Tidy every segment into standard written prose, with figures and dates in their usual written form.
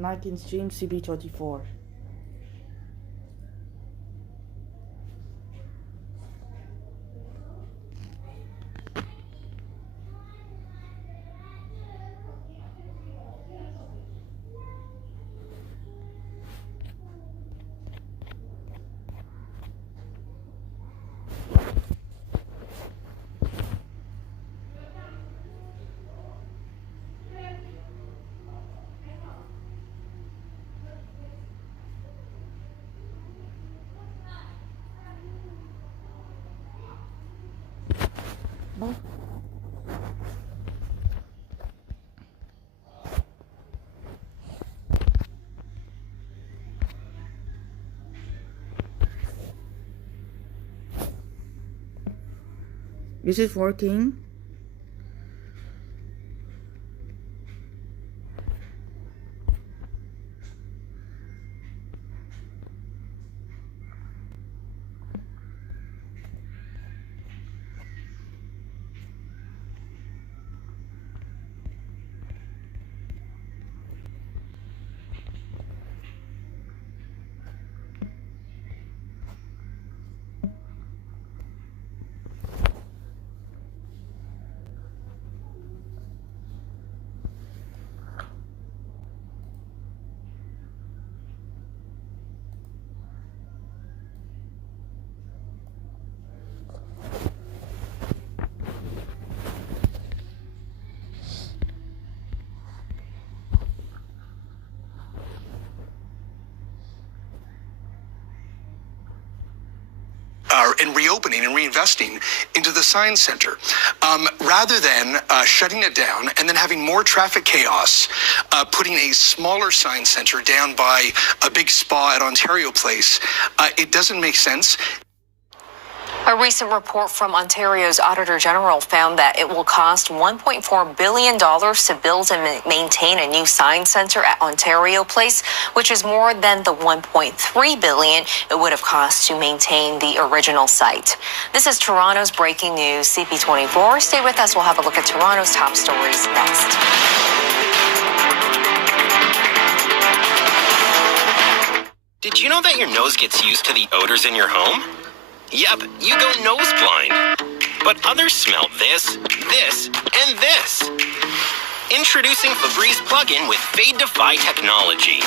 Like and stream cp24. Ba? Is it working? And reopening and reinvesting into the science center, rather than shutting it down and then having more traffic chaos, putting a smaller science center down by a big spa at Ontario Place. It doesn't make sense. A recent report from Ontario's Auditor General found that it will cost $1.4 billion to build and maintain a new science center at Ontario Place, which is more than the $1.3 billion it would have cost to maintain the original site. This is Toronto's breaking news, CP24. Stay with us. We'll have a look at Toronto's top stories next. Did you know that your nose gets used to the odors in your home? Yep, you go nose blind. But others smell this, and this. Introducing Febreze plug-in with Fade-Defy technology.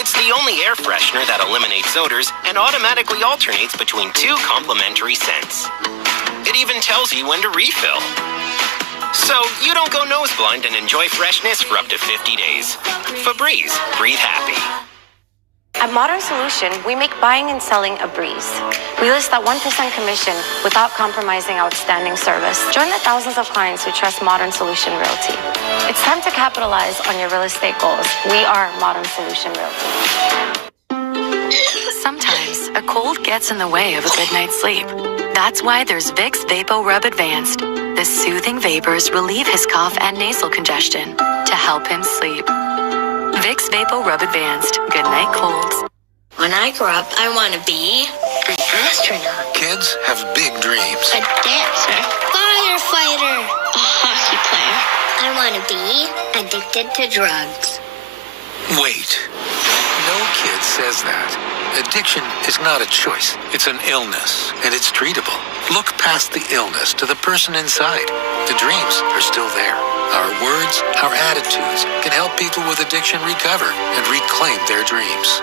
It's the only air freshener that eliminates odors and automatically alternates between two complementary scents. It even tells you when to refill. So you don't go nose blind and enjoy freshness for up to 50 days. Febreze, breathe happy. At Modern Solution, we make buying and selling a breeze. We list at 1% commission without compromising outstanding service. Join the thousands of clients who trust Modern Solution Realty. It's time to capitalize on your real estate goals. We are Modern Solution Realty. Sometimes a cold gets in the way of a good night's sleep. That's why there's Vicks Vapo Rub Advanced. The soothing vapors relieve his cough and nasal congestion to help him sleep. Vicks Vapo Rub Advanced. Good night, colds. When I grow up, I want to be an astronaut. Kids have big dreams. A dancer. Firefighter. A hockey player. I want to be addicted to drugs. Wait. No kid says that. Addiction is not a choice. It's an illness, and it's treatable. Look past the illness to the person inside. The dreams are still there. Our words, our attitudes can help people with addiction recover and reclaim their dreams.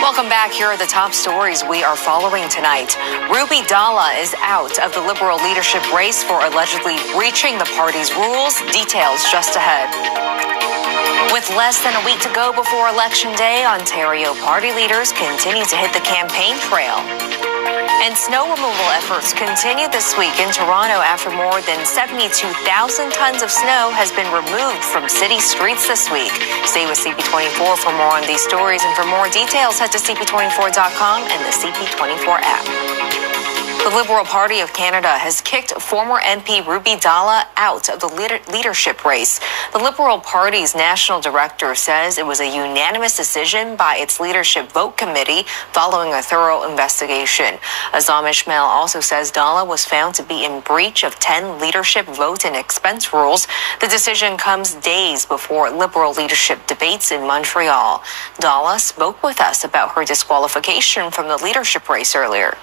Welcome back. Here are the top stories we are following tonight. Ruby Dalla is out of the Liberal leadership race for allegedly breaching the party's rules. Details just ahead. With less than a week to go before Election Day, Ontario party leaders continue to hit the campaign trail. And snow removal efforts continue this week in Toronto after more than 72,000 tons of snow has been removed from city streets this week. Stay with CP24 for more on these stories, and for more details, head to cp24.com and the CP24 app. The Liberal Party of Canada has kicked former MP Ruby Dalla out of the leadership race. The Liberal Party's national director says it was a unanimous decision by its leadership vote committee following a thorough investigation. Azamish Mail also says Dalla was found to be in breach of 10 leadership vote and expense rules. The decision comes days before Liberal leadership debates in Montreal. Dalla spoke with us about her disqualification from the leadership race earlier.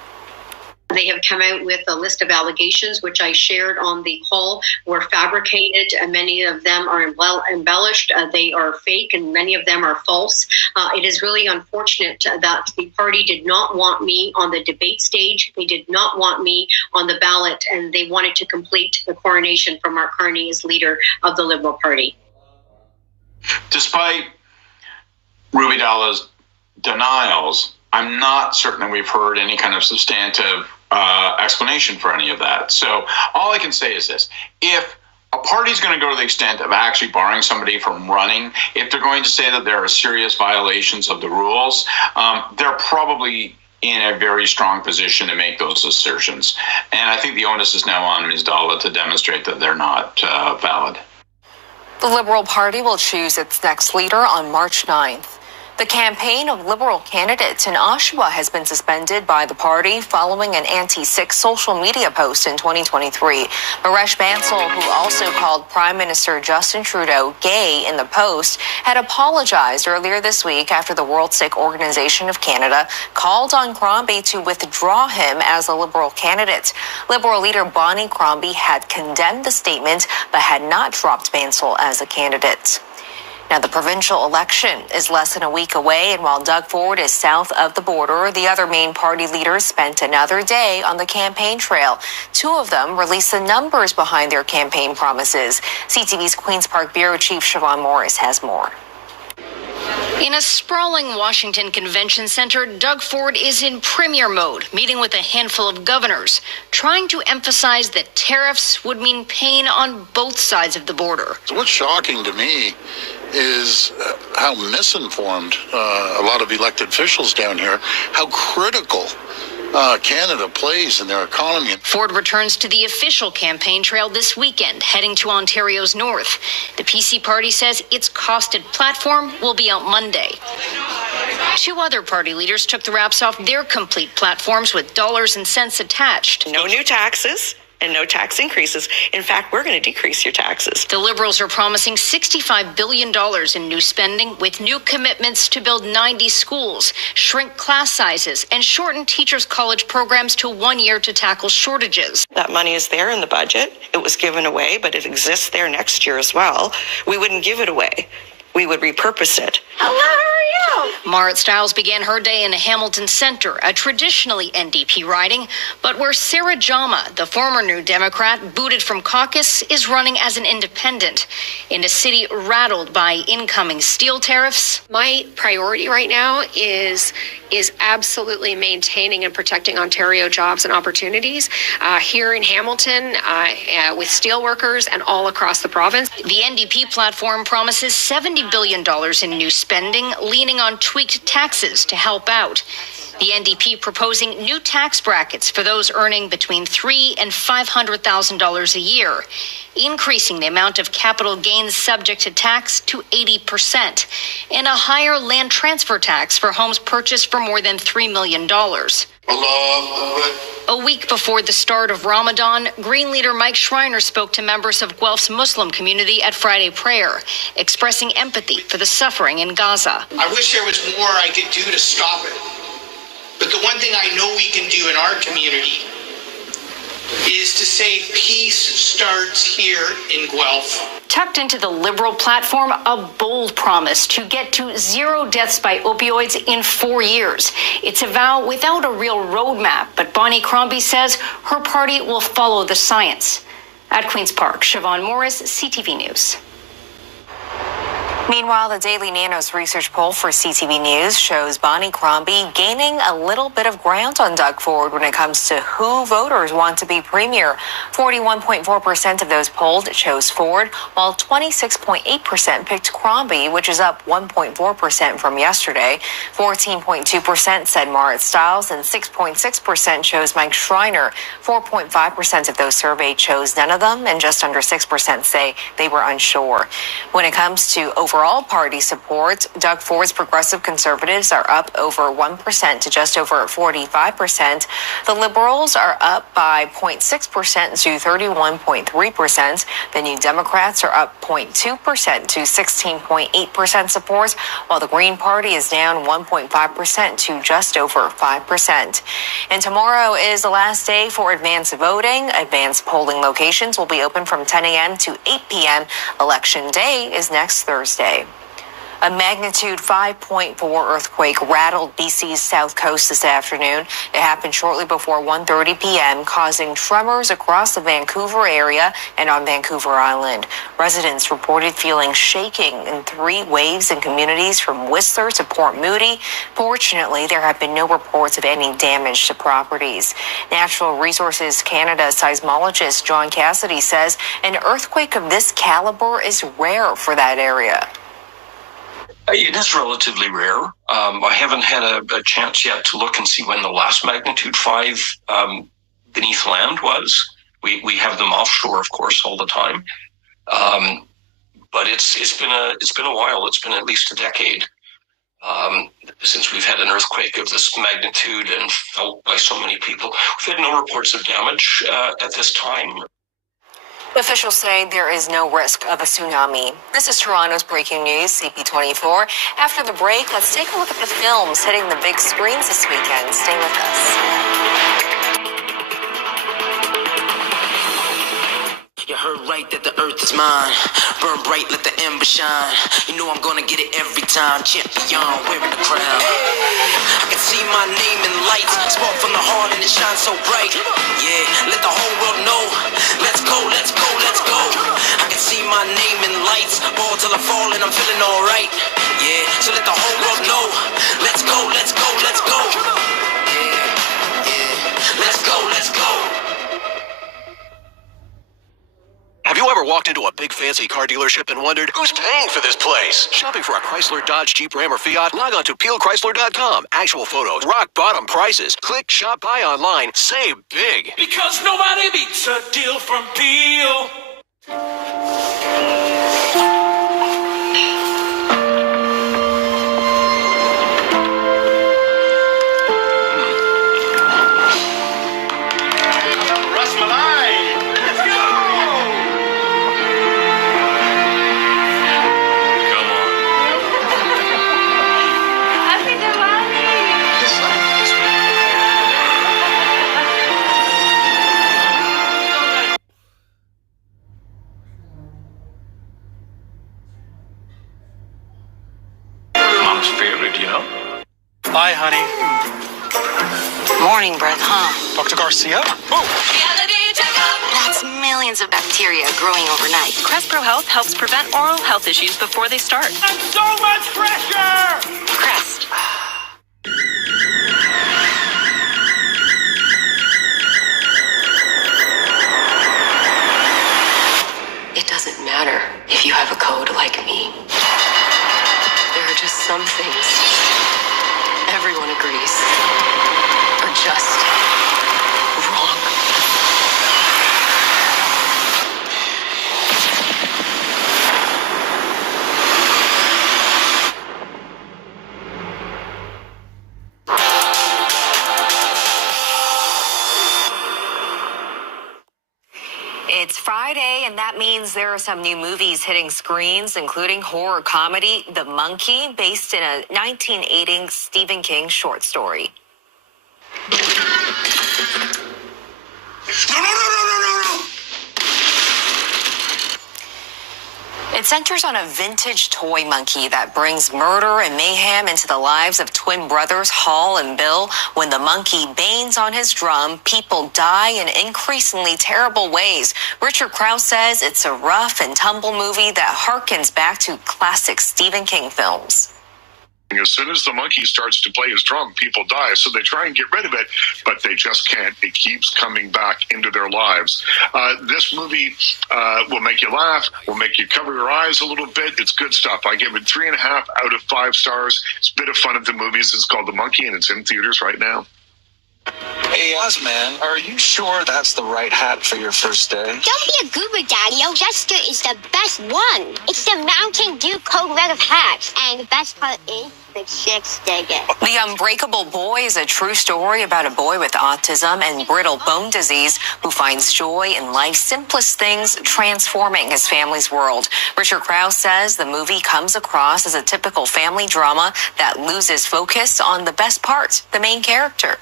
They have come out with a list of allegations, which I shared on the call, were fabricated, and many of them are well embellished. They are fake, and many of them are false. It is really unfortunate that the party did not want me on the debate stage. They did not want me on the ballot, and they wanted to complete the coronation for Mark Carney as leader of the Liberal Party. Despite Ruby Dalla's denials, I'm not certain that we've heard any kind of substantive explanation for any of that. So all I can say is this: if a party's going to go to the extent of actually barring somebody from running, if they're going to say that there are serious violations of the rules, they're probably in a very strong position to make those assertions. And I think the onus is now on Ms. Dalla to demonstrate that they're not valid. The Liberal Party will choose its next leader on March 9th. The campaign of Liberal candidates in Oshawa has been suspended by the party following an anti-Sikh social media post in 2023. Maresh Bansal, who also called Prime Minister Justin Trudeau gay in the post, had apologized earlier this week after the World Sikh Organization of Canada called on Crombie to withdraw him as a Liberal candidate. Liberal leader Bonnie Crombie had condemned the statement but had not dropped Bansal as a candidate. Now, the provincial election is less than a week away, and while Doug Ford is south of the border, the other main party leaders spent another day on the campaign trail. Two of them released the numbers behind their campaign promises. CTV's Queen's Park Bureau Chief Siobhan Morris has more. In a sprawling Washington Convention Center, Doug Ford is in premier mode, meeting with a handful of governors, trying to emphasize that tariffs would mean pain on both sides of the border. What's shocking to me is how misinformed a lot of elected officials down here, how critical Canada plays in their economy. Ford returns to the official campaign trail this weekend, heading to Ontario's north. The PC party says its costed platform will be out Monday. Two other party leaders took the wraps off their complete platforms with dollars and cents attached. No new taxes and no tax increases. In fact, we're going to decrease your taxes. The Liberals are promising $65 billion in new spending, with new commitments to build 90 schools, shrink class sizes, and shorten teachers' college programs to 1 year to tackle shortages. That money is there in the budget. It was given away, but it exists there next year as well. We wouldn't give it away. We would repurpose it. Hello, how are you? Marit Stiles began her day in the Hamilton Centre, a traditionally NDP riding, but where Sarah Jama, the former New Democrat, booted from caucus, is running as an independent. In a city rattled by incoming steel tariffs. My priority right now is absolutely maintaining and protecting Ontario jobs and opportunities here in Hamilton with steelworkers and all across the province. The NDP platform promises $70 billion in new spending, leaning on tweaked taxes to help out. The NDP proposing new tax brackets for those earning between $300,000 and $500,000 a year, increasing the amount of capital gains subject to tax to 80%, and a higher land transfer tax for homes purchased for more than $3 million. A week before the start of Ramadan, Green leader Mike Schreiner spoke to members of Guelph's Muslim community at Friday prayer, expressing empathy for the suffering in Gaza. I wish there was more I could do to stop it. But the one thing I know we can do in our community is to say peace starts here in Guelph. Tucked into the Liberal platform, a bold promise to get to 0 deaths by opioids in 4 years. It's a vow without a real roadmap, but Bonnie Crombie says her party will follow the science. At Queen's Park, Siobhan Morris, CTV News. Meanwhile, the Daily Nanos research poll for CTV News shows Bonnie Crombie gaining a little bit of ground on Doug Ford when it comes to who voters want to be premier. 41.4% of those polled chose Ford, while 26.8% picked Crombie, which is up 1.4% from yesterday. 14.2% said Marit Stiles, and 6.6% chose Mike Schreiner. 4.5% of those surveyed chose none of them, and just under 6% say they were unsure. When it comes to overall party support, Doug Ford's progressive conservatives are up over 1% to just over 45%. The Liberals are up by 0.6% to 31.3%. The New Democrats are up 0.2% to 16.8% support, while the Green Party is down 1.5% to just over 5%. And tomorrow is the last day for advanced voting. Advanced polling locations will be open from 10 a.m. to 8 p.m. Election Day is next Thursday. A magnitude 5.4 earthquake rattled BC's south coast this afternoon. It happened shortly before 1:30 p.m., causing tremors across the Vancouver area and on Vancouver Island. Residents reported feeling shaking in 3 waves in communities from Whistler to Port Moody. Fortunately, there have been no reports of any damage to properties. Natural Resources Canada seismologist John Cassidy says an earthquake of this caliber is rare for that area. It is relatively rare. I haven't had a chance yet to look and see when the last magnitude 5 beneath land was. We have them offshore, of course, all the time. But it's been a while. It's been at least a decade since we've had an earthquake of this magnitude and felt by so many people. We've had no reports of damage at this time. Officials say there is no risk of a tsunami. This is Toronto's breaking news, cp24. After the break, let's take a look at the films hitting the big screens this weekend. Stay with us. You heard right that the earth is mine. Burn bright, let the ember shine. You know I'm gonna get it every time. Champion, wearing the crown. I can see my name in lights. Spark from the heart and it shines so bright. Yeah, let the whole world know. Let's go, let's go, let's go. I can see my name in lights. Ball till I fall and I'm feeling alright. Yeah, so let the whole world know. Let's go, let's go, let's go. Yeah, yeah. Let's go, let's go. Have you ever walked into a big fancy car dealership and wondered, who's paying for this place? Shopping for a Chrysler, Dodge, Jeep, Ram, or Fiat? Log on to PeelChrysler.com. Actual photos, rock bottom prices. Click, shop, buy online. Save big. Because nobody beats a deal from Peel. Hi, honey. Morning breath, huh? Dr. Garcia? That's millions of bacteria growing overnight. Crest Pro Health helps prevent oral health issues before they start. And so much pressure! Crest. It doesn't matter if you have a code like me. There are just some things everyone agrees are just wrong. It's Friday, and that means there are some new movies hitting screens, including horror comedy The Monkey, based in a 1980 Stephen King short story. It centers on a vintage toy monkey that brings murder and mayhem into the lives of twin brothers Hall and Bill. When the monkey bangs on his drum, people die in increasingly terrible ways. Richard Krause says it's a rough and tumble movie that harkens back to classic Stephen King films. As soon as the monkey starts to play his drum, people die. So they try and get rid of it, but they just can't. It keeps coming back into their lives. This movie will make you laugh, will make you cover your eyes a little bit. It's good stuff. I give it 3.5 out of 5 stars. It's a bit of fun at the movies. It's called The Monkey, and it's in theaters right now. Hey, Ozman, are you sure that's the right hat for your first day? Don't be a goober, Daddy. Jester is the best one. It's the Mountain Dew Code Red of hats. And the best part is the chicks dig it. The Unbreakable Boy is a true story about a boy with autism and brittle bone disease who finds joy in life's simplest things, transforming his family's world. Richard Krause says the movie comes across as a typical family drama that loses focus on the best part, the main character.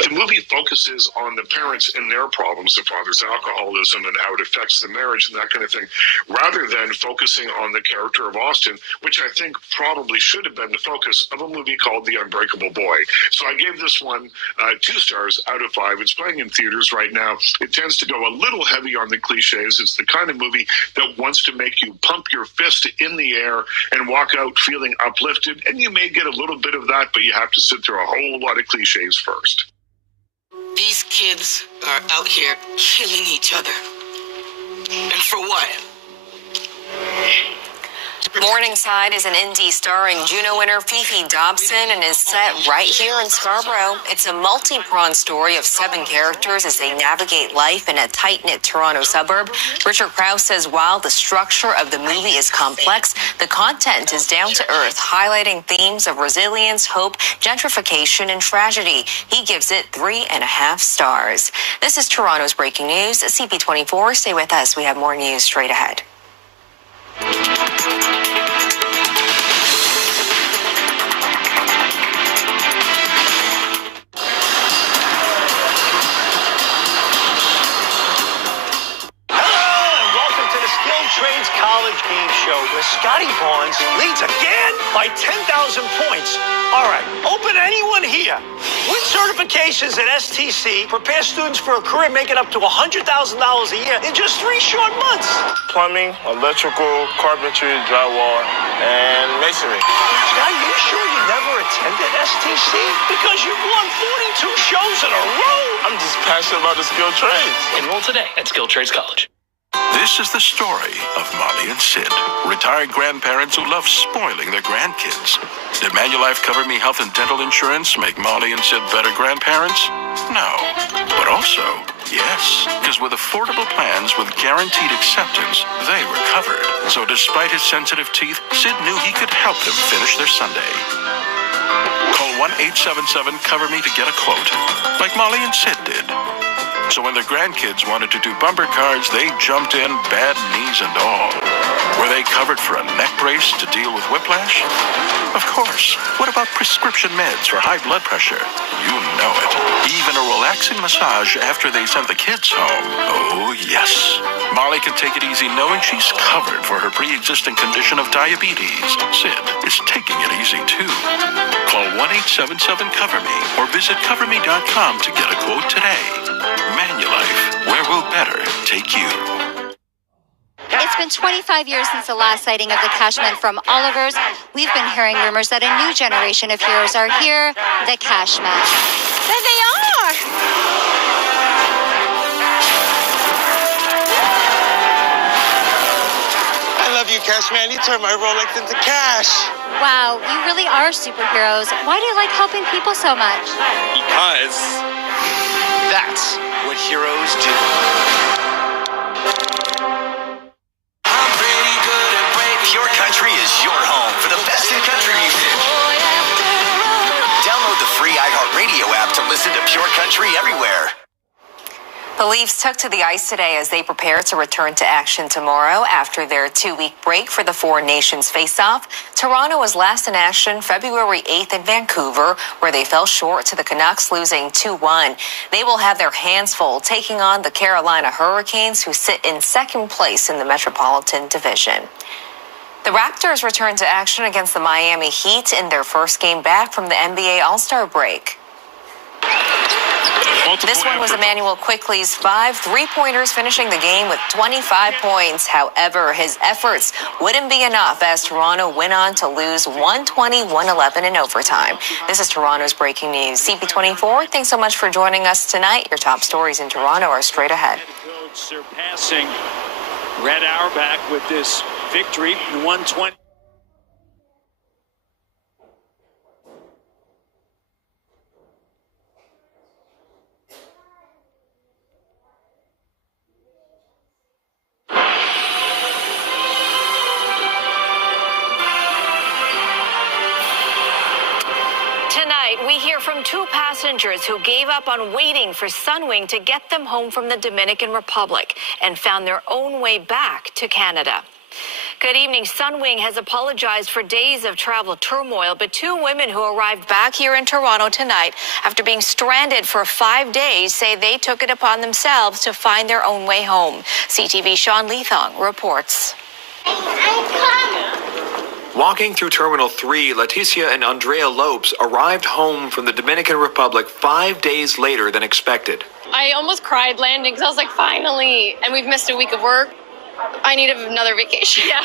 The movie focuses on the parents and their problems, the father's alcoholism and how it affects the marriage and that kind of thing, rather than focusing on the character of Austin, which I think probably should have been the focus of a movie called The Unbreakable Boy. So I gave this one 2 stars out of 5. It's playing in theaters right now. It tends to go a little heavy on the cliches. It's the kind of movie that wants to make you pump your fist in the air and walk out feeling uplifted. And you may get a little bit of that, but you have to sit through a whole lot of cliches first. These kids are out here killing each other. And for what? Morningside is an indie starring Juno winner Fifi Dobson and is set right here in Scarborough. It's a multi-pronged story of 7 characters as they navigate life in a tight-knit Toronto suburb. Richard Krause says while the structure of the movie is complex, the content is down to earth, highlighting themes of resilience, hope, gentrification, and tragedy. He gives it 3.5 stars. This is Toronto's breaking news. CP24, stay with us. We have more news straight ahead. Trades College Game Show, where Scotty Barnes leads again by 10,000 points. All right, open anyone here. With certifications at STC, prepare students for a career making up to $100,000 a year in just 3 short months. Plumbing, electrical, carpentry, drywall, and masonry. Scotty, you sure you never attended STC? Because you've won 42 shows in a row. I'm just passionate about the skilled trades. Enroll today at Skilled Trades College. This is the story of Molly and Sid, retired grandparents who love spoiling their grandkids. Did Manulife Cover Me health and dental insurance make Molly and Sid better grandparents? No. But also, yes, because with affordable plans with guaranteed acceptance, they were covered. So despite his sensitive teeth, Sid knew he could help them finish their Sunday. Call 1-877-COVER-ME to get a quote, like Molly and Sid did. So when their grandkids wanted to do bumper cars, they jumped in, bad knees and all. Were they covered for a neck brace to deal with whiplash? Of course. What about prescription meds for high blood pressure? You know it. Even a relaxing massage after they sent the kids home. Oh, yes. Molly can take it easy knowing she's covered for her pre-existing condition of diabetes. Sid is taking it easy, too. Call 1-877-COVER-ME or visit coverme.com to get a quote today. Manulife, where will better take you? It's been 25 years since the last sighting of the Cashmen from Oliver's. We've been hearing rumors that a new generation of heroes are here, the Cashmen. There they are! I love you, Cashman. You turned my Rolex into cash. Wow, you really are superheroes. Why do you like helping people so much? Because that's what heroes do. Pure Country is your home for the best in country music. Download the free iHeartRadio app to listen to Pure Country everywhere. The Leafs took to the ice today as they prepare to return to action tomorrow after their 2-week break for the Four Nations face-off. Toronto was last in action February 8th in Vancouver, where they fell short to the Canucks, losing 2-1. They will have their hands full taking on the Carolina Hurricanes, who sit in second place in the Metropolitan Division. The Raptors returned to action against the Miami Heat in their first game back from the NBA All-Star break. This one was Emmanuel Quickley's 5 3-pointers, finishing the game with 25 points. However, his efforts wouldn't be enough as Toronto went on to lose 120-111 in overtime. This is Toronto's breaking news. CP24, thanks so much for joining us tonight. Your top stories in Toronto are straight ahead. Surpassing Red Auerbach with this victory, 120. Tonight, we hear from 2 passengers who gave up on waiting for Sunwing to get them home from the Dominican Republic and found their own way back to Canada. Good evening. Sunwing has apologized for days of travel turmoil, but 2 women who arrived back here in Toronto tonight after being stranded for 5 days say they took it upon themselves to find their own way home. CTV's Sean Leathong reports. Walking through Terminal 3, Leticia and Andrea Lopes arrived home from the Dominican Republic 5 days later than expected. I almost cried landing because I was like, finally. And we've missed a week of work. I need another vacation. Yeah.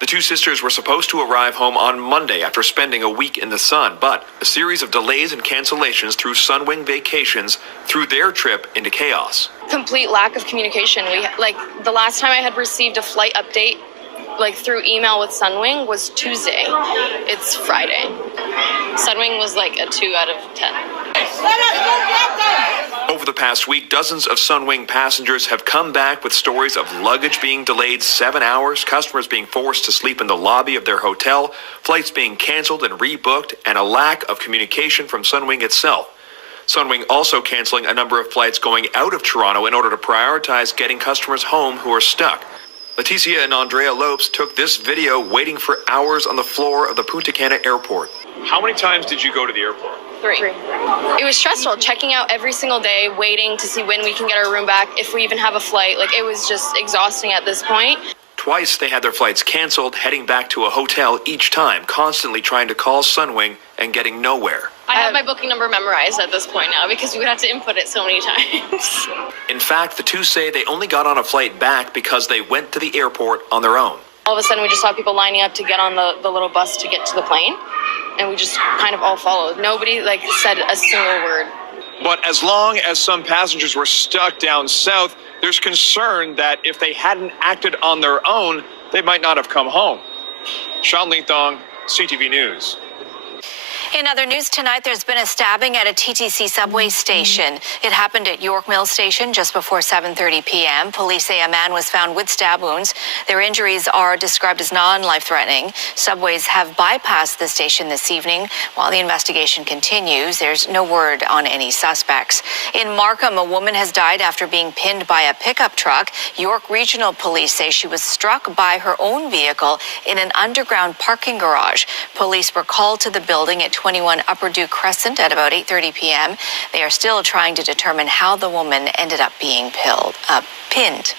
The 2 sisters were supposed to arrive home on Monday after spending a week in the sun, but a series of delays and cancellations through Sunwing Vacations threw their trip into chaos. Complete lack of communication. The last time I had received a flight update through email with Sunwing was Tuesday. It's Friday. Sunwing was like a 2 out of 10. Over the past week, dozens of Sunwing passengers have come back with stories of luggage being delayed 7 hours, customers being forced to sleep in the lobby of their hotel, flights being canceled and rebooked, and a lack of communication from Sunwing itself. Sunwing also canceling a number of flights going out of Toronto in order to prioritize getting customers home who are stuck. Leticia and Andrea Lopes took this video waiting for hours on the floor of the Punta Cana airport. How many times did you go to the airport? 3. It was stressful, checking out every single day, waiting to see when we can get our room back, if we even have a flight. It was just exhausting at this point. Twice they had their flights canceled, heading back to a hotel each time, constantly trying to call Sunwing and getting nowhere. I have my booking number memorized at this point now because we would have to input it so many times. In fact, the 2 say they only got on a flight back because they went to the airport on their own. All of a sudden, we just saw people lining up to get on the little bus to get to the plane, and we just kind of all followed. Nobody said a single word. But as long as some passengers were stuck down south, there's concern that if they hadn't acted on their own, they might not have come home. Sean Leathong, CTV News. In other news tonight, there's been a stabbing at a TTC subway station. It happened at York Mills Station just before 7:30 p.m. Police say a man was found with stab wounds. Their injuries are described as non-life-threatening. Subways have bypassed the station this evening. While the investigation continues, there's no word on any suspects. In Markham, a woman has died after being pinned by a pickup truck. York Regional Police say she was struck by her own vehicle in an underground parking garage. Police were called to the building at 21 Upper Dew Crescent at about 8:30 p.m. They are still trying to determine how the woman ended up being pinned.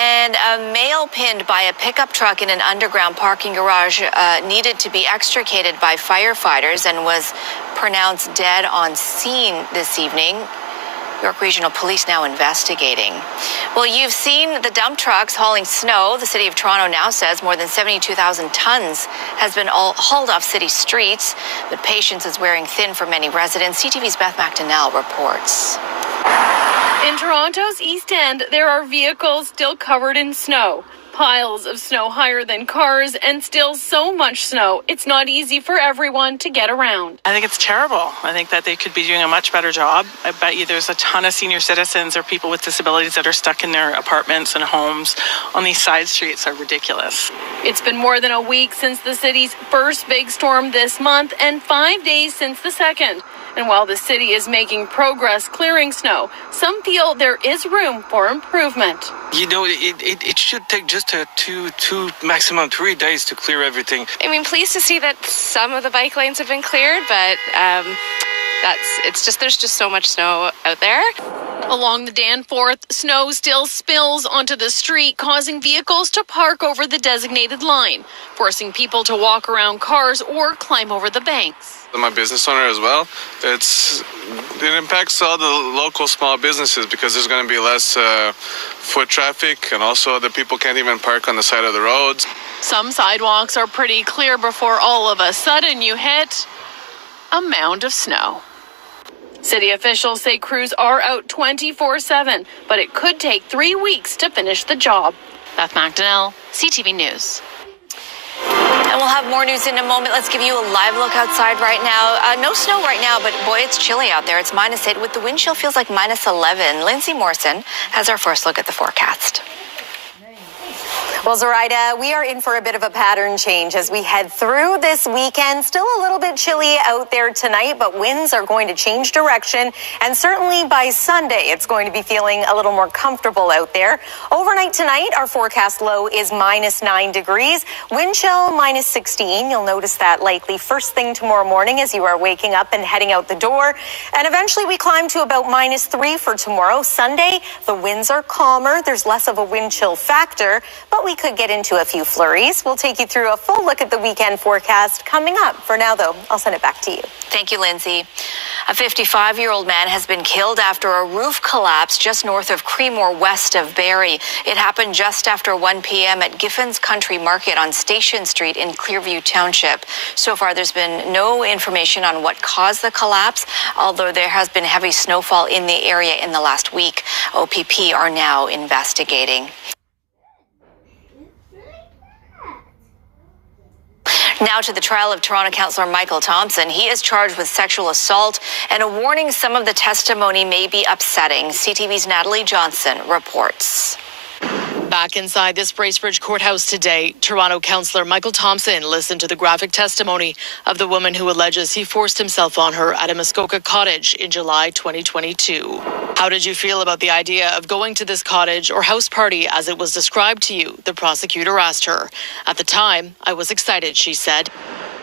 And a male pinned by a pickup truck in an underground parking garage needed to be extricated by firefighters and was pronounced dead on scene this evening. York Regional Police now investigating. Well, you've seen the dump trucks hauling snow. The City of Toronto now says more than 72,000 tons has been hauled off city streets. But patience is wearing thin for many residents. CTV's Beth McDonnell reports. In Toronto's East End, there are vehicles still covered in snow. Piles of snow higher than cars and still so much snow, it's not easy for everyone to get around. I think it's terrible. I think that they could be doing a much better job. I bet you there's a ton of senior citizens or people with disabilities that are stuck in their apartments and homes on these side streets are ridiculous. It's been more than a week since the city's first big storm this month and 5 days since the second. And while the city is making progress clearing snow, some feel there is room for improvement. You know, it should take just two, maximum 3 days to clear everything. I mean, pleased to see that some of the bike lanes have been cleared, but there's just so much snow out there. Along the Danforth, snow still spills onto the street, causing vehicles to park over the designated line, forcing people to walk around cars or climb over the banks. I'm a business owner as well. It impacts all the local small businesses because there's going to be less foot traffic, and also the people can't even park on the side of the roads. Some sidewalks are pretty clear before all of a sudden you hit a mound of snow. City officials say crews are out 24/7, but it could take 3 weeks to finish the job. Beth McDonnell, CTV News. And we'll have more news in a moment. Let's give you a live look outside right now. No snow right now, but boy, it's chilly out there. It's -8 with the wind chill feels like -11. Lindsay Morrison has our first look at the forecast. Well, Zoraida, we are in for a bit of a pattern change as we head through this weekend. Still a little bit chilly out there tonight, but winds are going to change direction. And certainly by Sunday, it's going to be feeling a little more comfortable out there. Overnight tonight, our forecast low is -9 degrees. Wind chill -16. You'll notice that likely first thing tomorrow morning as you are waking up and heading out the door. And eventually we climb to about -3 for tomorrow. Sunday, the winds are calmer. There's less of a wind chill factor, but we could get into a few flurries. We'll take you through a full look at the weekend forecast coming up. For now, though, I'll send it back to you. Thank you, Lindsay. A 55-year-old man has been killed after a roof collapse just north of Creemore, west of Barrie. It happened just after 1 p.m. at Giffen's Country Market on Station Street in Clearview Township. So far, there's been no information on what caused the collapse, although there has been heavy snowfall in the area in the last week. OPP are now investigating. Now to the trial of Toronto Councillor Michael Thompson. He is charged with sexual assault and a warning some of the testimony may be upsetting. CTV's Natalie Johnson reports. Back inside this Bracebridge courthouse today, Toronto Councillor Michael Thompson listened to the graphic testimony of the woman who alleges he forced himself on her at a Muskoka cottage in July 2022. How did you feel about the idea of going to this cottage or house party as it was described to you? The prosecutor asked her. At the time, I was excited, she said.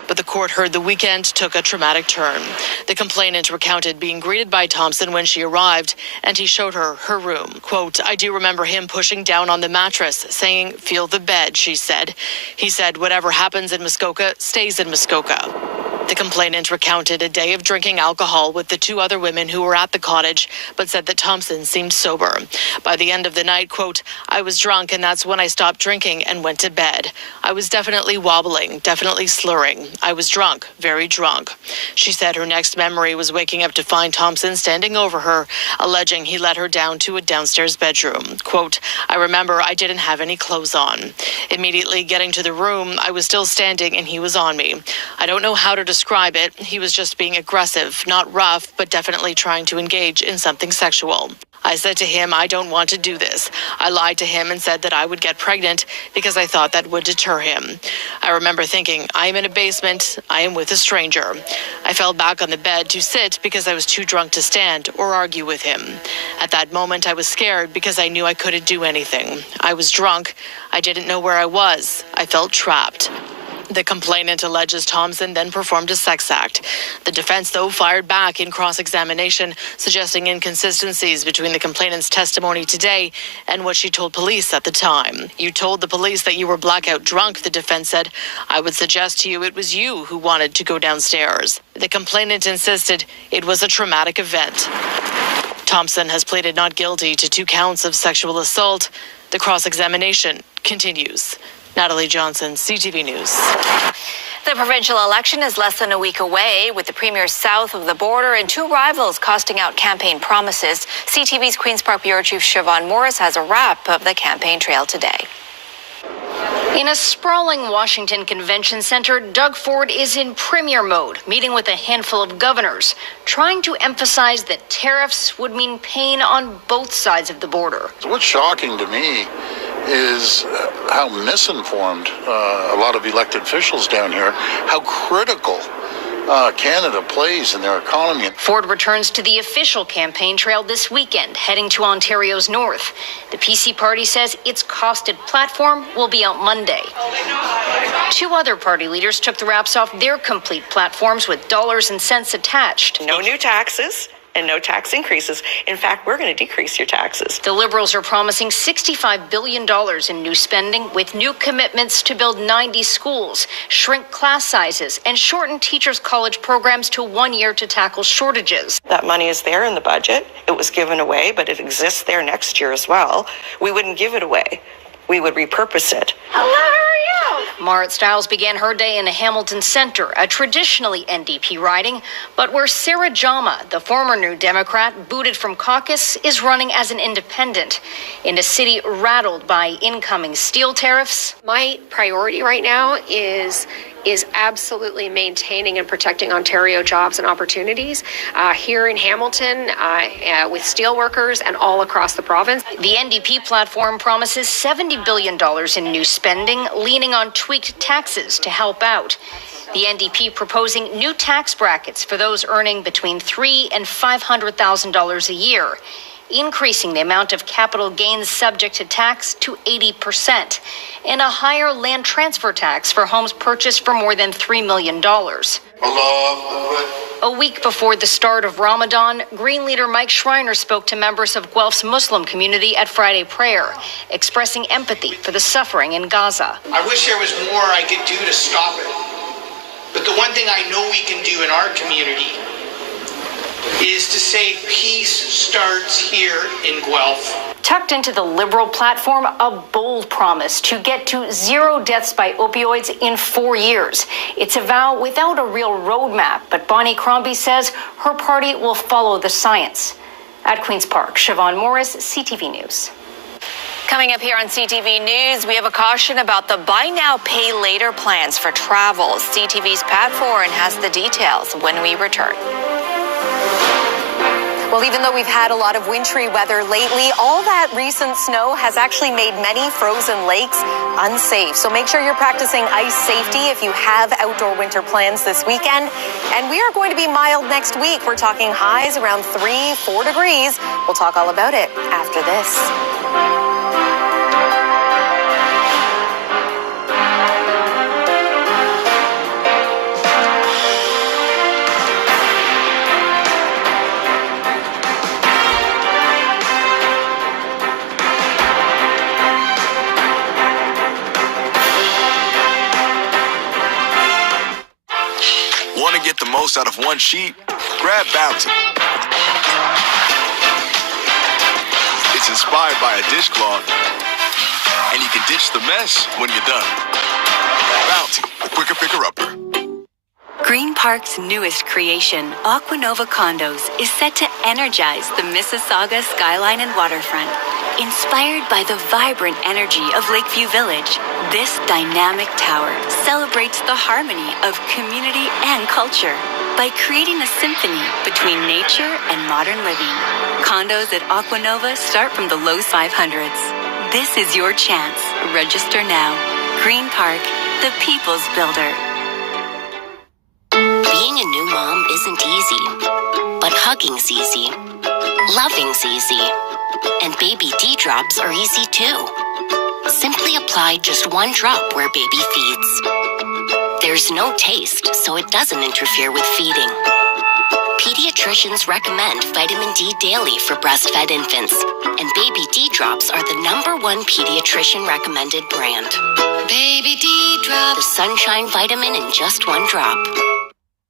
But the court heard the weekend took a traumatic turn. The complainant recounted being greeted by Thompson when she arrived, and he showed her her room. Quote, I do remember him pushing down on the mattress, saying, feel the bed, she said. He said, whatever happens in Muskoka stays in Muskoka. The complainant recounted a day of drinking alcohol with the two other women who were at the cottage, but said that Thompson seemed sober. By the end of the night, quote, I was drunk and that's when I stopped drinking and went to bed. I was definitely wobbling, definitely slurring. I was drunk, very drunk. She said her next memory was waking up to find Thompson standing over her, alleging he led her down to a downstairs bedroom. Quote, I remember I didn't have any clothes on. Immediately getting to the room, I was still standing and he was on me. I don't know how to describe it. He was just being aggressive, not rough, but definitely trying to engage in something sexual. I said to him, I don't want to do this. I lied to him and said that I would get pregnant because I thought that would deter him. I remember thinking, I am in a basement. I am with a stranger. I fell back on the bed to sit because I was too drunk to stand or argue with him. At that moment, I was scared because I knew I couldn't do anything. I was drunk. I didn't know where I was. I felt trapped. The complainant alleges Thompson then performed a sex act. The defense, though, fired back in cross-examination, suggesting inconsistencies between the complainant's testimony today and what she told police at the time. You told the police that you were blackout drunk, the defense said. I would suggest to you it was you who wanted to go downstairs. The complainant insisted it was a traumatic event. Thompson has pleaded not guilty to 2 counts of sexual assault. The cross-examination continues. Natalie Johnson, CTV News. The provincial election is less than a week away, with the premier south of the border and 2 rivals costing out campaign promises. CTV's Queen's Park Bureau Chief Siobhan Morris has a wrap of the campaign trail today. In a sprawling Washington Convention Center, Doug Ford is in premier mode, meeting with a handful of governors, trying to emphasize that tariffs would mean pain on both sides of the border. What's shocking to me is how misinformed a lot of elected officials down here, how critical Canada plays in their economy. Ford returns to the official campaign trail this weekend, heading to Ontario's north. The PC party says its costed platform will be out Monday. Two other party leaders took the wraps off their complete platforms with dollars and cents attached. No new taxes and no tax increases. In fact, we're going to decrease your taxes. The Liberals are promising $65 billion in new spending, with new commitments to build 90 schools, shrink class sizes, and shorten teachers' college programs to 1 year to tackle shortages. That money is there in the budget. It was given away, but it exists there next year as well. We wouldn't give it away. We would repurpose it. Hello, how are you? Marit Stiles began her day in the Hamilton Centre, a traditionally NDP riding, but where Sarah Jama, the former New Democrat booted from caucus, is running as an independent in a city rattled by incoming steel tariffs. My priority right now is absolutely maintaining and protecting Ontario jobs and opportunities here in Hamilton with steelworkers and all across the province. The NDP platform promises $70 billion in new spending, leaning on tweaked taxes to help out. The NDP proposing new tax brackets for those earning between $300,000 and $500,000 a year, increasing the amount of capital gains subject to tax to 80%, and a higher land transfer tax for homes purchased for more than $3 million. A week before the start of Ramadan, Green leader Mike Schreiner spoke to members of Guelph's Muslim community at Friday prayer, expressing empathy for the suffering in Gaza. I wish there was more I could do to stop it. But the one thing I know we can do in our community is to say peace starts here in Guelph. Tucked into the Liberal platform, a bold promise to get to 0 deaths by opioids in 4 years. It's a vow without a real roadmap, but Bonnie Crombie says her party will follow the science. At Queen's Park, Siobhan Morris, CTV News. Coming up here on CTV News, we have a caution about the buy now, pay later plans for travel. CTV's Pat Foran has the details when we return. Well, even though we've had a lot of wintry weather lately, all that recent snow has actually made many frozen lakes unsafe. So make sure you're practicing ice safety if you have outdoor winter plans this weekend. And we are going to be mild next week. We're talking highs around 3-4 degrees. We'll talk all about it after this. Want to get the most out of one sheet? Grab Bounty. It's inspired by a dishcloth, and you can ditch the mess when you're done. Bounty, the quicker picker-upper. Green Park's newest creation, Aquanova Condos, is set to energize the Mississauga skyline and waterfront. Inspired by the vibrant energy of Lakeview Village, this dynamic tower celebrates the harmony of community and culture by creating a symphony between nature and modern living. Condos at Aquanova start from the low 500s. This is your chance. Register now. Green Park, the people's builder. Being a new mom isn't easy, but hugging's easy. Loving's easy. And baby D drops are easy too. Simply apply just one drop where baby feeds. There's no taste, so it doesn't interfere with feeding. Pediatricians recommend vitamin D daily for breastfed infants, and baby D drops are the #1 pediatrician recommended brand. Baby D drop, the sunshine vitamin in just one drop.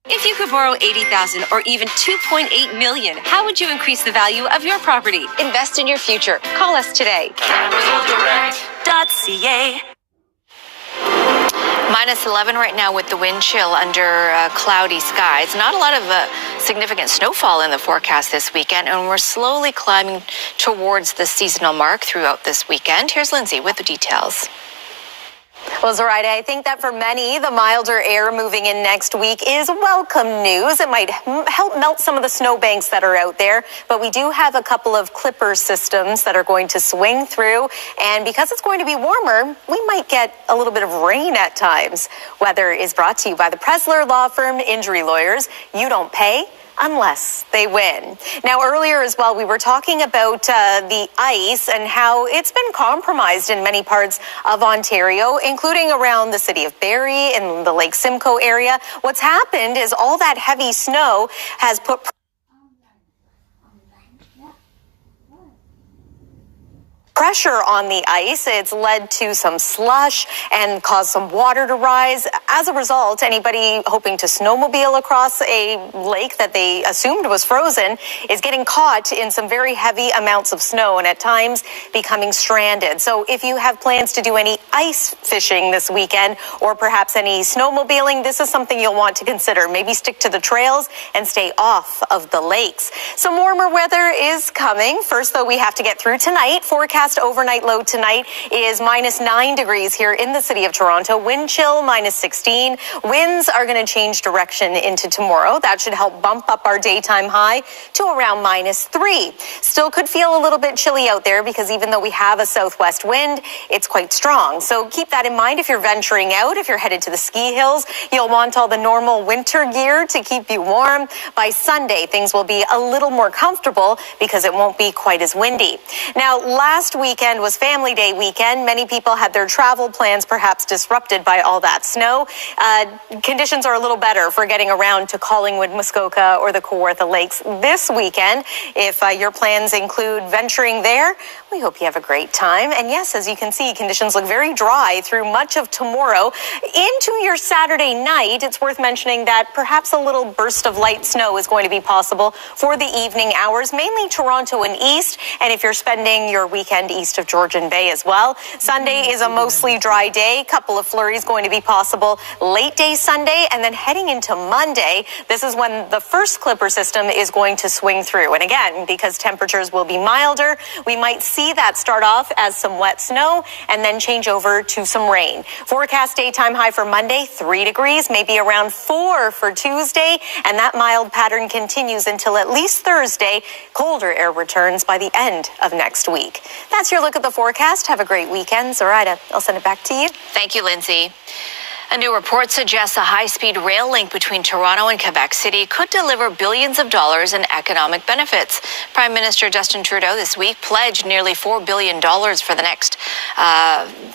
If you could borrow $80,000 or even $2.8 million, how would you increase the value of your property? Invest in your future. Call us today. CapitalDirect.ca. -11 right now with the wind chill under cloudy skies. Not a lot of significant snowfall in the forecast this weekend, and we're slowly climbing towards the seasonal mark throughout this weekend. Here's Lindsay with the details. Well, Zoraida, I think that for many, the milder air moving in next week is welcome news. It might help melt some of the snowbanks that are out there, but we do have a couple of clipper systems that are going to swing through, and because it's going to be warmer, we might get a little bit of rain at times. Weather is brought to you by the Pressler Law Firm Injury Lawyers. You don't pay unless they win. Now, earlier as well, we were talking about the ice and how it's been compromised in many parts of Ontario, including around the city of Barrie and the Lake Simcoe area. What's happened is all that heavy snow has put pressure on the ice. It's led to some slush and caused some water to rise. As a result, anybody hoping to snowmobile across a lake that they assumed was frozen is getting caught in some very heavy amounts of snow and at times becoming stranded. So if you have plans to do any ice fishing this weekend or perhaps any snowmobiling, this is something you'll want to consider. Maybe stick to the trails and stay off of the lakes. Some warmer weather is coming. First, though, we have to get through tonight. Forecast overnight low tonight is -9 degrees here in the city of Toronto. Wind chill -16. Winds are going to change direction into tomorrow. That should help bump up our daytime high to around -3. Still could feel a little bit chilly out there because even though we have a southwest wind, it's quite strong. So keep that in mind if you're venturing out. If you're headed to the ski hills, you'll want all the normal winter gear to keep you warm. By Sunday, things will be a little more comfortable because it won't be quite as windy. Now, last weekend was Family Day weekend. Many people had their travel plans perhaps disrupted by all that snow. Conditions are a little better for getting around to Collingwood, Muskoka, or the Kawartha Lakes this weekend. If your plans include venturing there, we hope you have a great time. And yes, as you can see, conditions look very dry through much of tomorrow. Into your Saturday night, it's worth mentioning that perhaps a little burst of light snow is going to be possible for the evening hours, mainly Toronto and east. And if you're spending your weekend east of Georgian Bay as well. Sunday is a mostly dry day. Couple of flurries going to be possible late day Sunday, and then heading into Monday, this is when the first clipper system is going to swing through. And again, because temperatures will be milder, we might see that start off as some wet snow and then change over to some rain. Forecast daytime high for Monday, 3 degrees, maybe around 4 for Tuesday, and that mild pattern continues until at least Thursday. Colder air returns by the end of next week. That's your look at the forecast. Have a great weekend. Zoraida, I'll send it back to you. Thank you, Lindsay. A new report suggests a high-speed rail link between Toronto and Quebec City could deliver billions of dollars in economic benefits. Prime Minister Justin Trudeau this week pledged nearly $4 billion for the next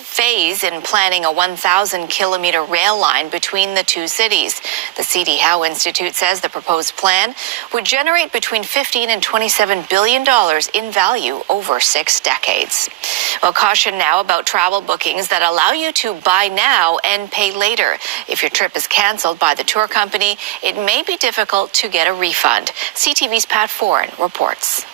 phase in planning a 1,000-kilometer rail line between the two cities. The C.D. Howe Institute says the proposed plan would generate between $15 and $27 billion in value over 6 decades. Well, caution now about travel bookings that allow you to buy now and pay later. If your trip is canceled by the tour company, it may be difficult to get a refund. CTV's Pat Foran reports.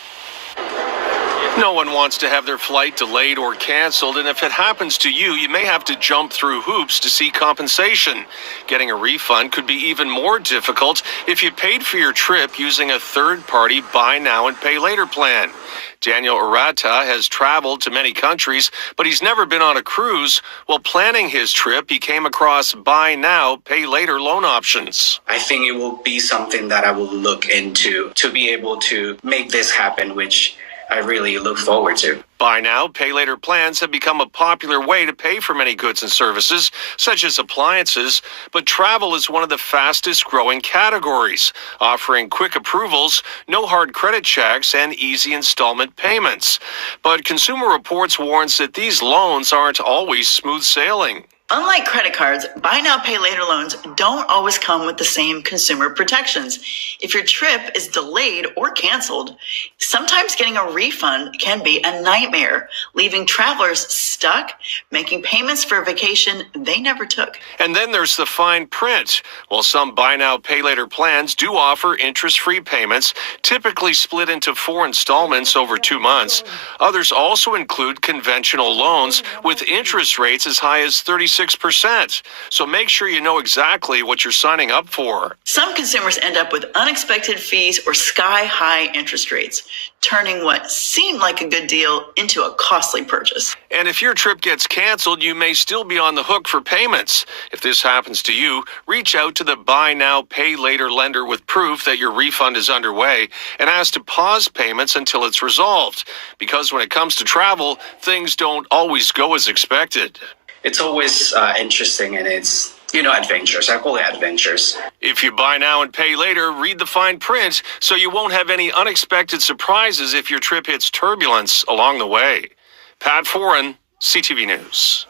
No one wants to have their flight delayed or canceled, and if it happens to you, you may have to jump through hoops to see compensation. Getting a refund could be even more difficult if you paid for your trip using a third-party buy now and pay later plan. Daniel Arata has traveled to many countries, but he's never been on a cruise. While planning his trip, he came across buy now, pay later loan options. I think it will be something that I will look into to be able to make this happen, which I really look forward to. Buy now, pay later plans have become a popular way to pay for many goods and services, such as appliances, but travel is one of the fastest growing categories, offering quick approvals, no hard credit checks, and easy installment payments. But Consumer Reports warns that these loans aren't always smooth sailing. Unlike credit cards, buy now, pay later loans don't always come with the same consumer protections. If your trip is delayed or canceled, sometimes getting a refund can be a nightmare, leaving travelers stuck making payments for a vacation they never took. And then there's the fine print. While some buy now, pay later plans do offer interest-free payments, typically split into 4 installments over 2 months, others also include conventional loans with interest rates as high as 36%. 36%. So make sure you know exactly what you're signing up for. Some consumers end up with unexpected fees or sky-high interest rates, turning what seemed like a good deal into a costly purchase. And if your trip gets canceled, you may still be on the hook for payments. If this happens to you, reach out to the Buy Now, Pay Later lender with proof that your refund is underway and ask to pause payments until it's resolved. Because when it comes to travel, things don't always go as expected. It's always interesting, and it's, adventures. I call it adventures. If you buy now and pay later, read the fine print so you won't have any unexpected surprises if your trip hits turbulence along the way. Pat Foran, CTV News.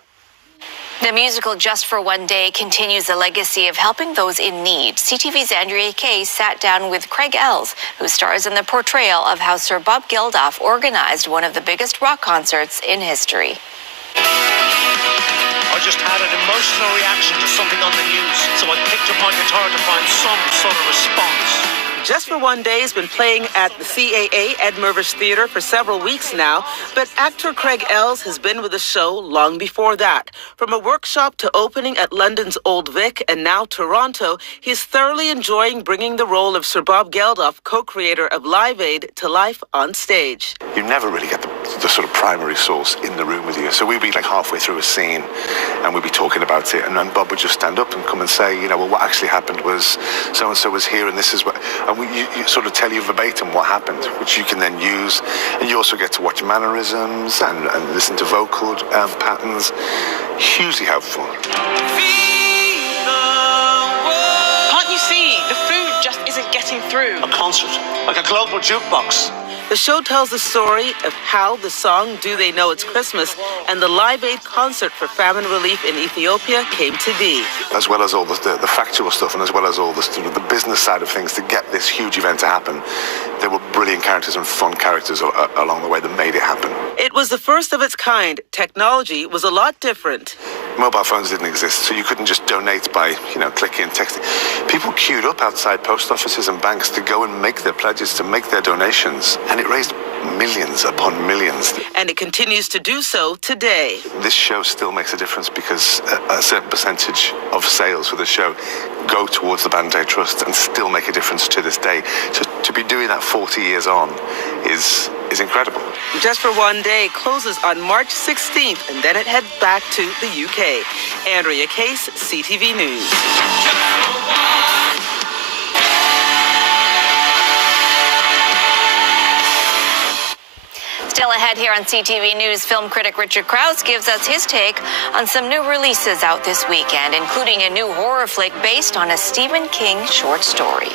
The musical Just for One Day continues the legacy of helping those in need. CTV's Andrea Kay sat down with Craig Ells, who stars in the portrayal of how Sir Bob Geldof organized one of the biggest rock concerts in history. I just had an emotional reaction to something on the news, so I picked up my guitar to find some sort of response. Just for One Day has been playing at the CAA Ed Mervis Theatre for several weeks now, but actor Craig Ells has been with the show long before that. From a workshop to opening at London's Old Vic and now Toronto, he's thoroughly enjoying bringing the role of Sir Bob Geldof, co-creator of Live Aid, to life on stage. You never really get the sort of primary source in the room with you. So we'd be like halfway through a scene and we'd be talking about it, and then Bob would just stand up and come and say, well, what actually happened was so-and-so was here and this is what... And you sort of tell you verbatim what happened, which you can then use. And you also get to watch mannerisms and listen to vocal patterns. Hugely helpful. Can't you see? The food just isn't getting through. A concert, like a global jukebox. The show tells the story of how the song Do They Know It's Christmas and the Live Aid concert for famine relief in Ethiopia came to be. As well as all the factual stuff and as well as all the business side of things to get this huge event to happen, there were brilliant characters and fun characters along the way that made it happen. It was the first of its kind. Technology was a lot different. Mobile phones didn't exist, so you couldn't just donate by, clicking and texting. People queued up outside post offices and banks to go and make their pledges, to make their donations. And it raised millions upon millions. And it continues to do so today. This show still makes a difference because a certain percentage of sales for the show go towards the Band Aid Trust and still make a difference to this day. So to be doing that 40 years on is incredible. Just for One Day closes on March 16th, and then it heads back to the UK. Andrea Case, CTV News. Still ahead here on CTV News, film critic Richard Krause gives us his take on some new releases out this weekend, including a new horror flick based on a Stephen King short story.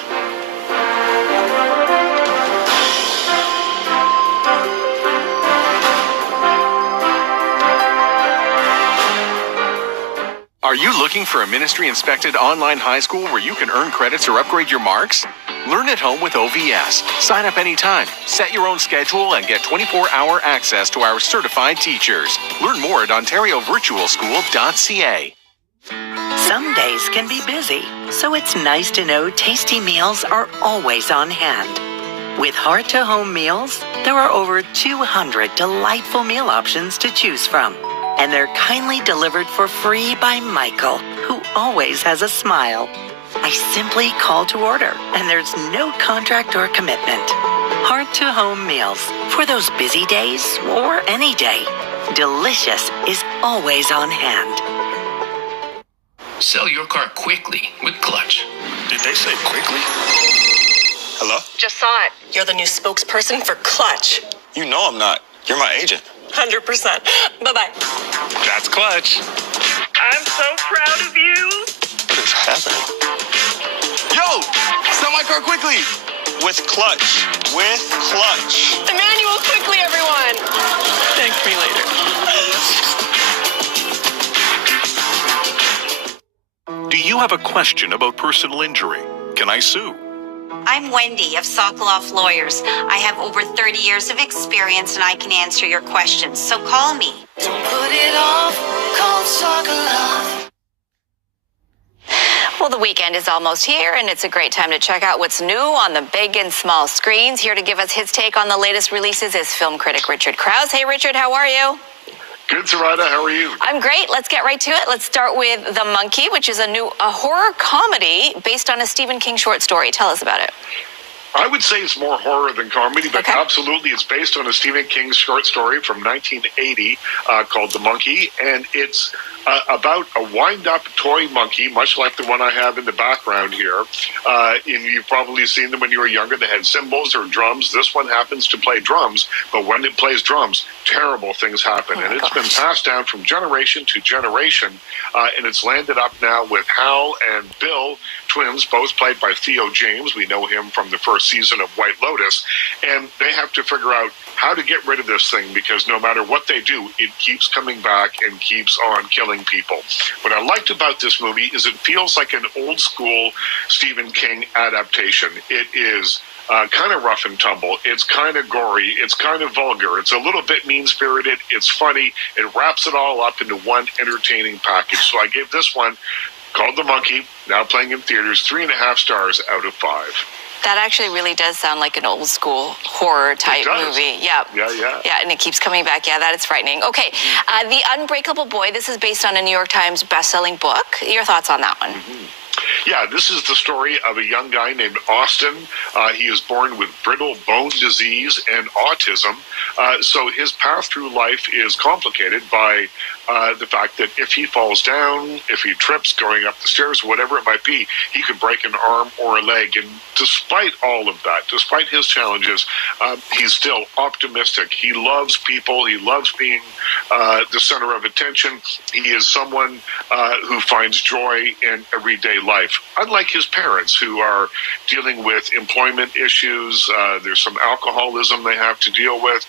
Are you looking for a ministry-inspected online high school where you can earn credits or upgrade your marks? Learn at home with OVS. Sign up anytime, set your own schedule, and get 24-hour access to our certified teachers. Learn more at ontariovirtualschool.ca. Some days can be busy, so it's nice to know tasty meals are always on hand. With Heart to Home meals, there are over 200 delightful meal options to choose from. And they're kindly delivered for free by Michael, who always has a smile. I simply call to order, and there's no contract or commitment. Heart to Home meals for those busy days or any day. Delicious is always on hand. Sell your car quickly with Clutch. Did they say quickly? Hello? Just saw it. You're the new spokesperson for Clutch. You know I'm not. You're my agent. 100%. Bye-bye. That's Clutch. I'm so proud of you. What is happening? Yo! Sell my car quickly! With Clutch. With Clutch. The manual quickly, everyone. Thank me later. Do you have a question about personal injury? Can I sue? I'm Wendy of Sokoloff Lawyers. I have over 30 years of experience and I can answer your questions, so call me. Don't put it off, call Sokoloff. Well, the weekend is almost here, and it's a great time to check out what's new on the big and small screens. Here to give us his take on the latest releases is film critic Richard Krause. Hey, Richard, how are you? Good, Sarada. How are you? I'm great. Let's get right to it. Let's start with The Monkey, which is a horror comedy based on a Stephen King short story. Tell us about it. I would say it's more horror than comedy, but absolutely it's based on a Stephen King short story from 1980 called The Monkey, and it's about a wind-up toy monkey, much like the one I have in the background here. And you've probably seen them when you were younger. They had cymbals or drums. This one happens to play drums, but when it plays drums, terrible things happen. And it's been passed down from generation to generation, and it's landed up now with Hal and Bill, twins, both played by Theo James. We know him from the first season of White Lotus, and they have to figure out how to get rid of this thing, because no matter what they do, it keeps coming back and keeps on killing people. What I liked about this movie is it feels like an old school Stephen King adaptation. It is kind of rough and tumble. It's kind of gory. It's kind of vulgar. It's a little bit mean-spirited. It's funny. It wraps it all up into one entertaining package. So I gave this one, called The Monkey, now playing in theaters, 3.5 stars out of 5. That actually really does sound like an old school horror type movie. Yeah. Yeah, and it keeps coming back. Yeah, that is frightening. Okay, The Unbreakable Boy. This is based on a New York Times best-selling book. Your thoughts on that one? Yeah, this is the story of a young guy named Austin. He is born with brittle bone disease and autism. So his path through life is complicated by the fact that if he falls down, if he trips going up the stairs, whatever it might be, he could break an arm or a leg. And despite all of that, despite his challenges, he's still optimistic. He loves people. He loves being the center of attention. He is someone who finds joy in everyday life, unlike his parents, who are dealing with employment issues. There's some alcoholism they have to deal with,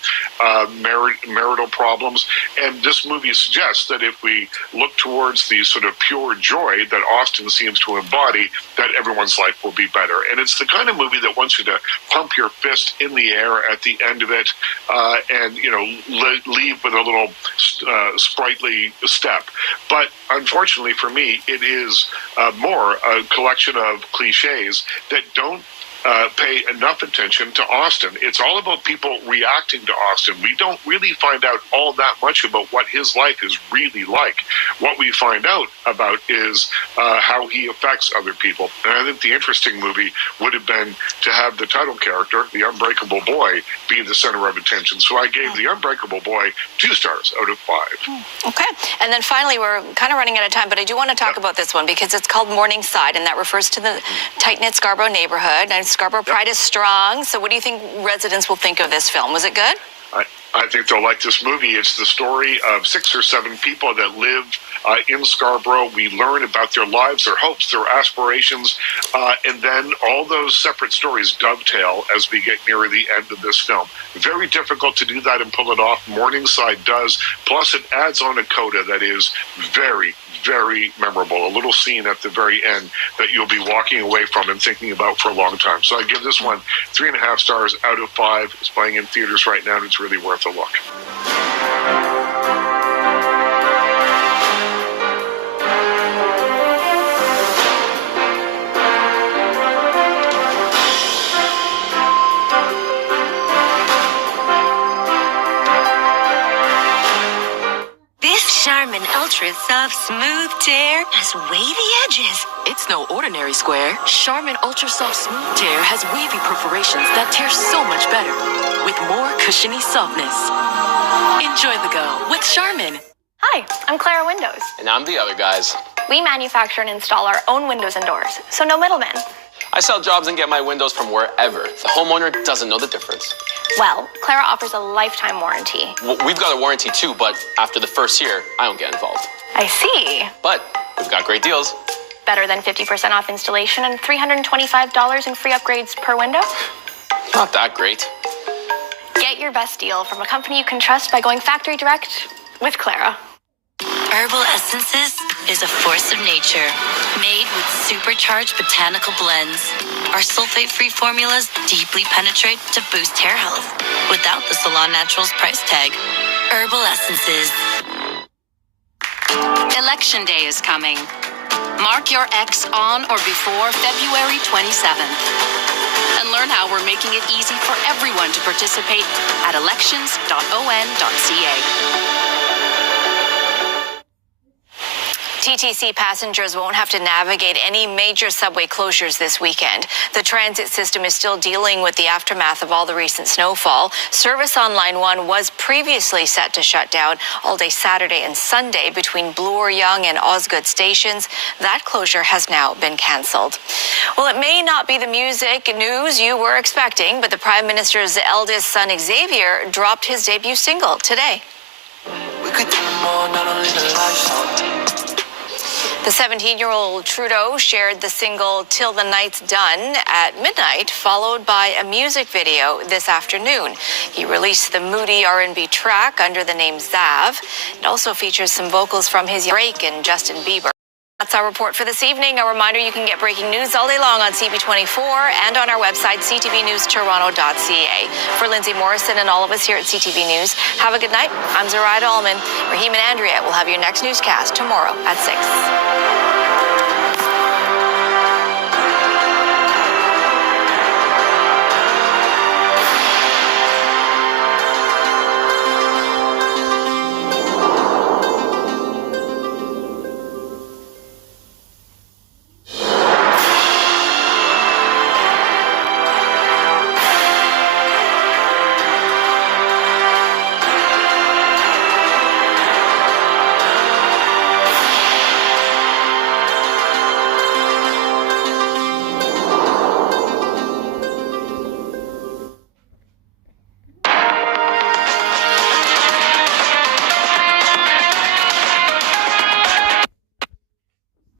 marital problems. And this movie suggests that if we look towards the sort of pure joy that Austin seems to embody, that everyone's life will be better. And it's the kind of movie that wants you to pump your fist in the air at the end of it and, you know, leave with a little sprightly step. But unfortunately for me, it is more a collection of cliches that don't pay enough attention to Austin. It's all about people reacting to Austin. We don't really find out all that much about what his life is really like. What we find out about is how he affects other people. And I think the interesting movie would have been to have the title character, the Unbreakable Boy, be the center of attention. So I gave the Unbreakable Boy 2 stars out of 5. Okay. And then finally, we're kind of running out of time, but I do want to talk about this one because it's called Morningside, and that refers to the tight-knit Scarborough neighborhood. And Scarborough Pride is strong. So what do you think residents will think of this film? Was it good? I think they'll like this movie. It's the story of 6 or 7 people that live in Scarborough. We learn about their lives, their hopes, their aspirations, and then all those separate stories dovetail as we get nearer the end of this film. Very difficult to do that and pull it off. Morningside does. Plus, it adds on a coda that is very, very memorable. A little scene at the very end that you'll be walking away from and thinking about for a long time. So I give this one 3.5 stars out of 5. It's playing in theaters right now, and it's really worth a look. Charmin Ultra Soft Smooth Tear has wavy edges. It's no ordinary square. Charmin Ultra Soft Smooth Tear has wavy perforations that tear so much better, with more cushiony softness. Enjoy the go with Charmin. Hi, I'm Clara Windows. And I'm the other guys. We manufacture and install our own windows and doors, so no middlemen. I sell jobs and get my windows from wherever. The homeowner doesn't know the difference. Well, Clara offers a lifetime warranty. We've got a warranty too, but after the first year, I don't get involved. I see. But we've got great deals. Better than 50% off installation and $325 in free upgrades per window? Not that great. Get your best deal from a company you can trust by going factory direct with Clara. Herbal Essences is a force of nature, made with supercharged botanical blends. Our sulfate-free formulas deeply penetrate to boost hair health without the Salon Naturals price tag. Herbal Essences. Election Day is coming. Mark your X on or before February 27th. And learn how we're making it easy for everyone to participate at elections.on.ca. TTC passengers won't have to navigate any major subway closures this weekend. The transit system is still dealing with the aftermath of all the recent snowfall. Service on Line 1 was previously set to shut down all day Saturday and Sunday between Bloor-Yonge and Osgood stations. That closure has now been cancelled. Well, it may not be the music news you were expecting, but the Prime Minister's eldest son, Xavier, dropped his debut single today. We could do more, not only the lifestyle. The 17-year-old Trudeau shared the single Till the Night's Done at midnight, followed by a music video this afternoon. He released the moody R&B track under the name Zav. It also features some vocals from his Drake and Justin Bieber. That's our report for this evening. A reminder, you can get breaking news all day long on cp24 and on our website, ctvnewstoronto.ca. For Lindsay Morrison and all of us here at CTV News, have a good night. I'm Zoraida Allman. Raheem and Andrea will have your next newscast tomorrow at 6.